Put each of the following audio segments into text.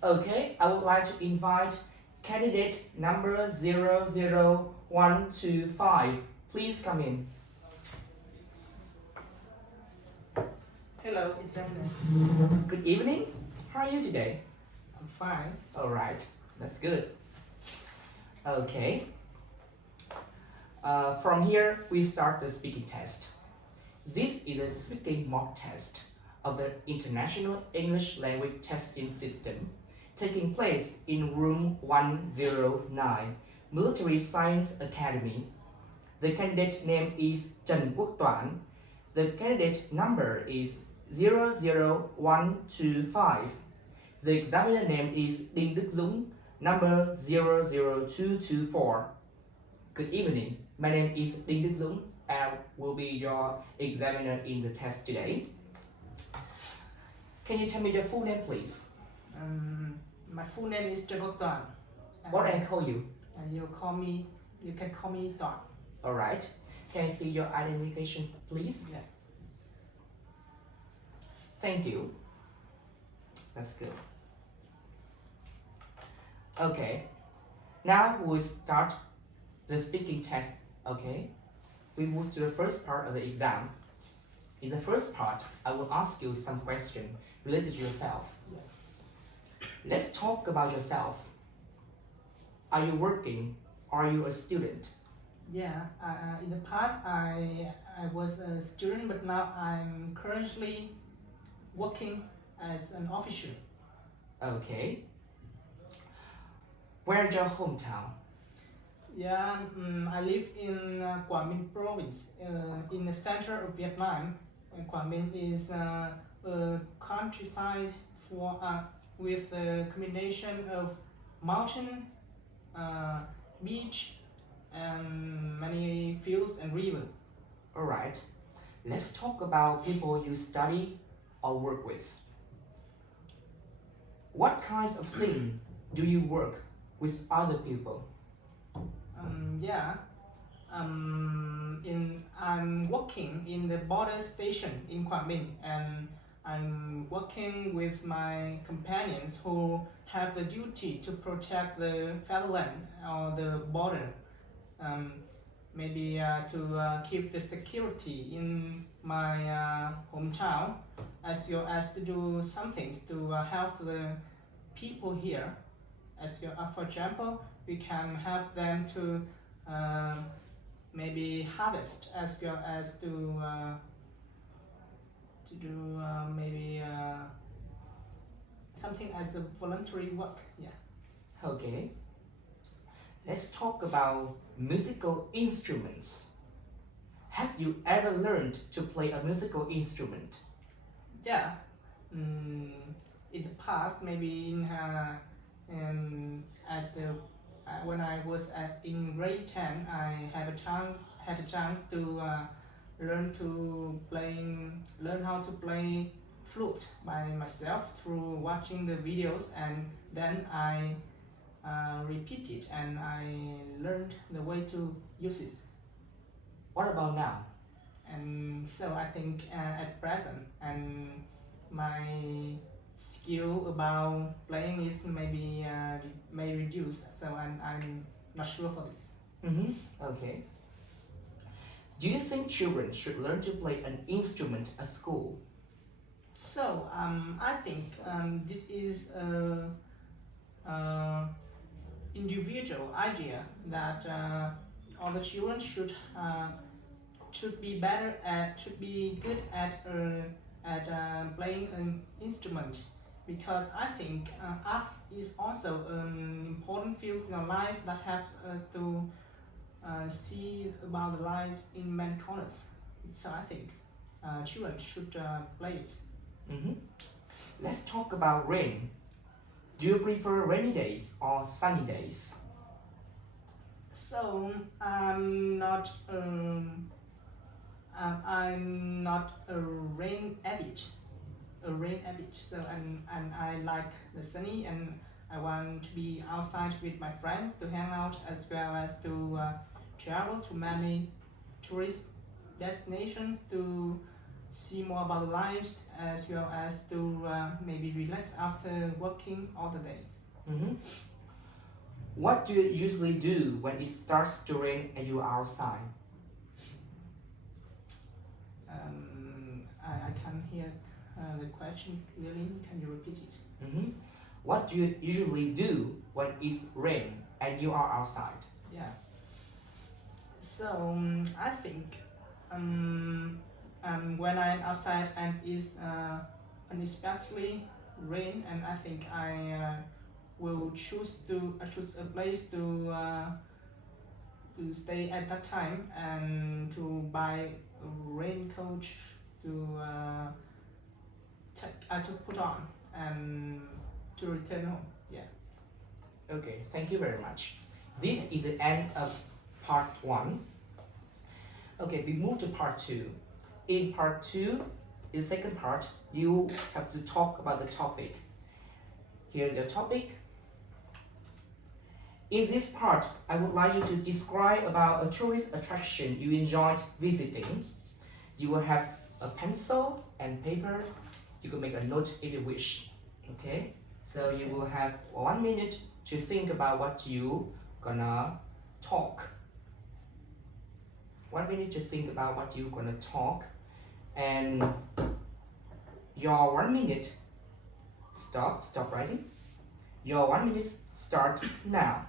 Okay, I would like to invite candidate number 00125. Please come in. Hello, examiner. Good evening. How are you today? I'm fine. All right, that's good. Okay. From here, we start the speaking test. This is a speaking mock test of the International English Language Testing System taking place in room 109, Military Science Academy. The candidate name is Trần Quốc Toản. The candidate number is 00125. The examiner name is Đinh Đức Dũng, number 00224. Good evening. My name is Đinh Đức Dũng. I will be your examiner in the test today. Can you tell me your full name, please? My full name is Trần Quốc Toản. What do I call you? You can call me Toản. All right. Can I see your identification, please? Yeah. Thank you. That's good. Okay. Now we'll start the speaking test. Okay. We move to the first part of the exam. In the first part, I will ask you some questions related to yourself. Yeah. Let's talk about yourself. Are you working? Are you a student? Yeah. In the past, I was a student, but now I'm currently working as an official. Okay. Where's your hometown? Yeah. I live in Quảng Bình province, in the center of Vietnam. And Quảng Bình is a countryside with a combination of mountain, beach, and many fields and rivers. Alright. Let's talk about people you study or work with. What kinds of things do you work with other people? I'm working in the border station in Quảng Bình, and I'm working with my companions who have the duty to protect the fatherland or the border. Maybe to keep the security in my hometown, as well as to do some things to help the people here. For example, we can help them to maybe harvest, as well as to do maybe something as a voluntary work. Yeah. Okay. Let's talk about musical instruments. Have you ever learned to play a musical instrument? Yeah. In the past, maybe when I was in grade 10, I had a chance to learn how to play flute by myself through watching the videos, and then I repeat it and I learned the way to use it. What about now? And so I think at present, and my skill about playing is maybe may reduce, so I'm not sure for this. Okay. Do you think children should learn to play an instrument at school? So I think this is individual idea that all the children should be good at playing an instrument, because I think art is also an important field in our life that helps us to see about the lives in many corners. So I think children should play it. Let's talk about rain. Do you prefer rainy days or sunny days? So I'm not a rain average. So and I like the sunny, and I want to be outside with my friends to hang out, as well as to travel to many tourist destinations to see more about the lives, as well as to maybe relax after working all the days. Mm-hmm. What do you usually do when it starts to rain and you are outside? I can't hear the question clearly. Can you repeat it? Mm-hmm. What do you usually do when it's rain and you are outside? Yeah. So I think when I'm outside and it's unexpectedly rain, and I think I will choose a place to stay at that time and to buy a raincoat to put on and to return home. Yeah. Okay, thank you very much. This is the end of part 1. Okay, we move to part 2. In part 2, in the second part, you have to talk about the topic. Here's your topic. In this part, I would like you to describe about a tourist attraction you enjoyed visiting. You will have a pencil and paper. You can make a note if you wish. Okay, so you will have 1 minute to think about what you gonna talk. 1 minute to think about what you're gonna talk, and your 1 minute stop writing. Your 1 minute start now.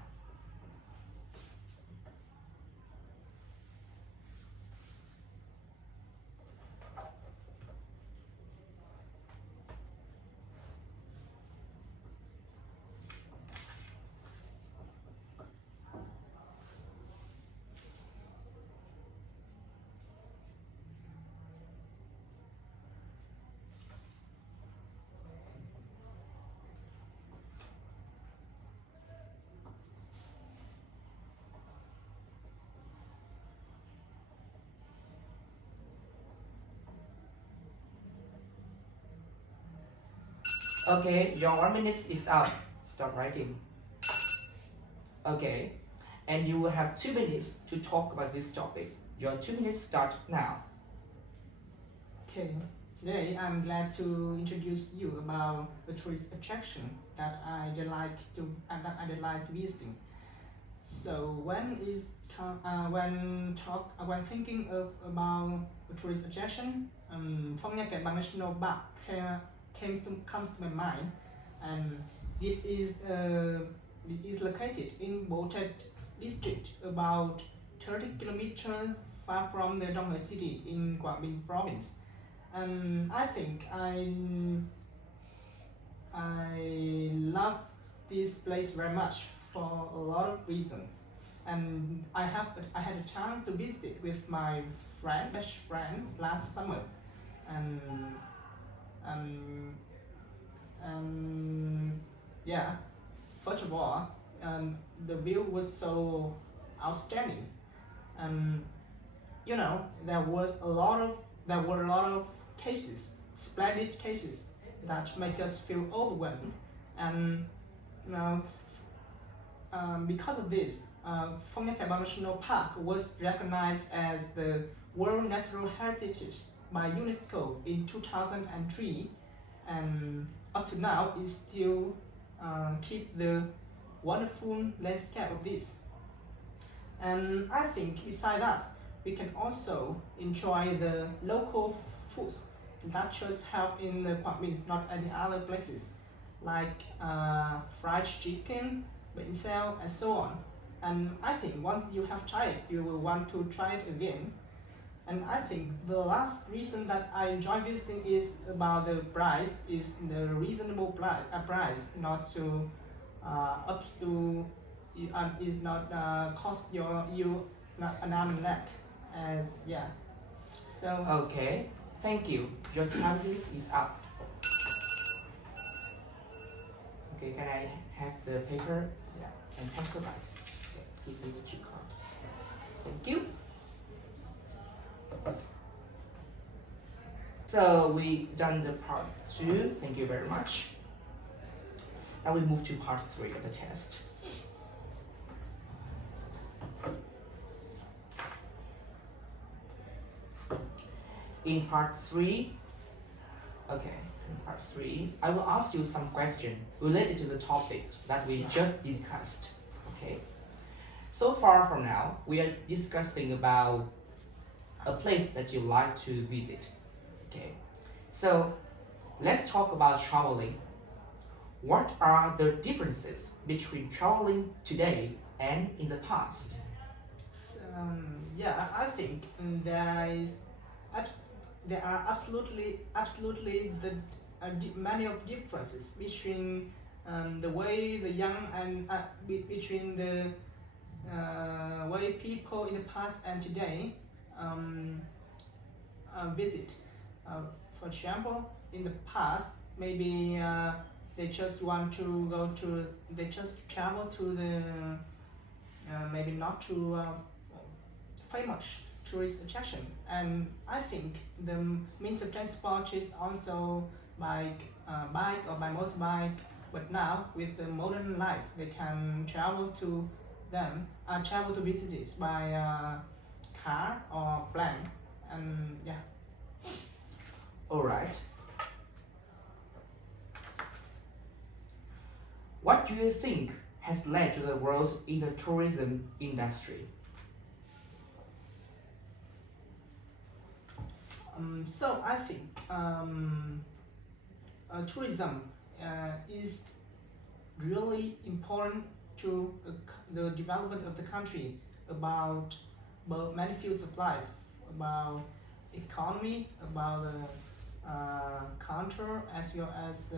Okay, your 1 minute is up. Stop writing. Okay, and you will have 2 minutes to talk about this topic. Your 2 minutes start now. Okay. Today I'm glad to introduce you about the tourist attraction that I like visiting. So when thinking about a tourist attraction, Phong Nha Kẻ Bàng National Park comes to my mind, and it is located in Botet district, about 30 kilometers far from the Dong Hoi city in Quảng Bình province. And I think I love this place very much for a lot of reasons. And I had a chance to visit it with my best friend last summer. Yeah, first of all, the view was so outstanding. You know, there were a lot of cases, splendid cases that make us feel overwhelmed. And you know, because of this, Phong Nha Kẻ Bàng National Park was recognized as the World Natural Heritage by UNESCO in 2003, and up to now it still keep the wonderful landscape of this. And I think besides that, we can also enjoy the local foods that just have in the Quảng Bình, not any other places, like fried chicken, bánh xèo, and so on. And I think once you have tried it, you will want to try it again. And I think the last reason that I enjoy visiting is about the price, is the reasonable price, not to up to is not cost you an arm and leg, as yeah. So Okay, thank you. Your time limit is up. Okay, can I have the paper? Yeah, and pencil back. Okay, give me what you got. Thank you. So we done the part 2. Thank you very much. Now we move to part 3 of the test. In part 3, I will ask you some questions related to the topics that we just discussed. Okay. So far from now, we are discussing about a place that you like to visit. Okay. So let's talk about traveling. What are the differences between traveling today and in the past? I think there are absolutely many of differences between the way the young and between the way people in the past and today visit. For example, in the past, maybe they just travel to the maybe not to famous tourist attraction, and I think the means of transport is also by bike or by motorbike. But now with the modern life, they can travel to visit it by car or plane, and yeah. All right. What do you think has led to the growth in the tourism industry? So I think tourism is really important to the development of the country, about many fields of life, about economy, about culture, as well as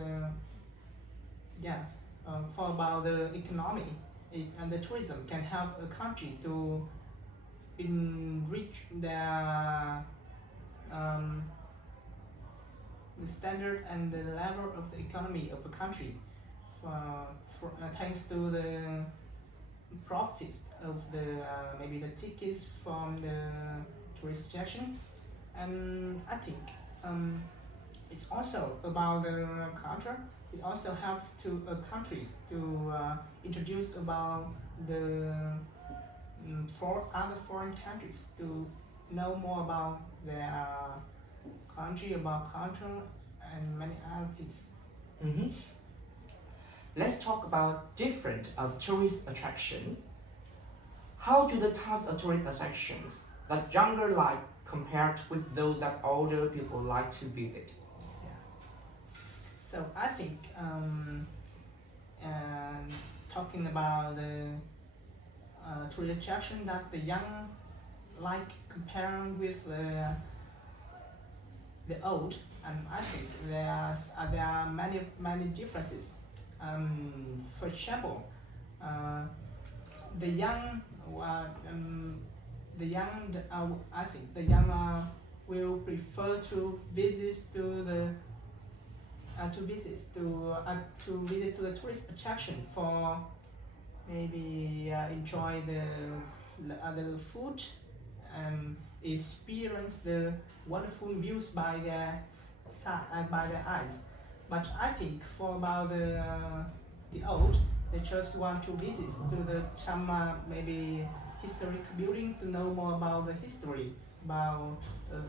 for about the economy. And the tourism can help a country to enrich their the standard and the level of the economy of a country, thanks to the profits of the maybe the tickets from the tourist attraction. And I think it's also about the culture. It also helps to a country to introduce about the for other foreign countries to know more about their country, about culture, and many other things. Mm-hmm. Let's talk about different of tourist attraction. How do the types of tourist attractions that younger like compared with those that older people like to visit? So I think talking about the tourist attraction that the young like comparing with the old, and I think there are many differences. For example, the young I think the young will prefer to visit to the visit to the tourist attraction for maybe enjoy the food and experience the wonderful views by their eyes. But I think for about the old, they just want to visit to the some maybe historic buildings to know more about the history about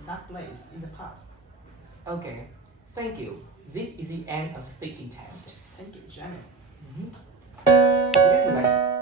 that place in the past. Okay, thank you. This is the end of speaking test. Thank you, Janet. Mm-hmm.